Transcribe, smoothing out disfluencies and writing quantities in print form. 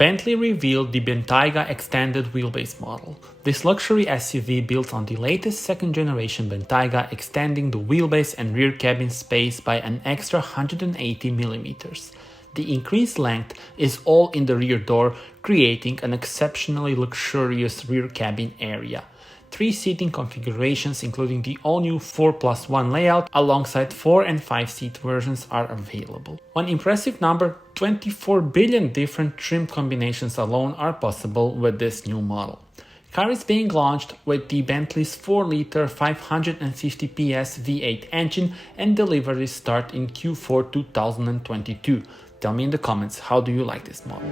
Bentley revealed the Bentayga Extended Wheelbase model. This luxury SUV built on the latest second-generation Bentayga, extending the wheelbase and rear cabin space by an extra 180mm. The increased length is all in the rear door, creating an exceptionally luxurious rear cabin area. 3 seating configurations including the all-new 4+1 layout alongside 4 and 5 seat versions are available. One impressive number, 24 billion different trim combinations alone are possible with this new model. Car is being launched with the Bentley's 4-liter 550 PS V8 engine and deliveries start in Q4 2022. Tell me in the comments, how do you like this model?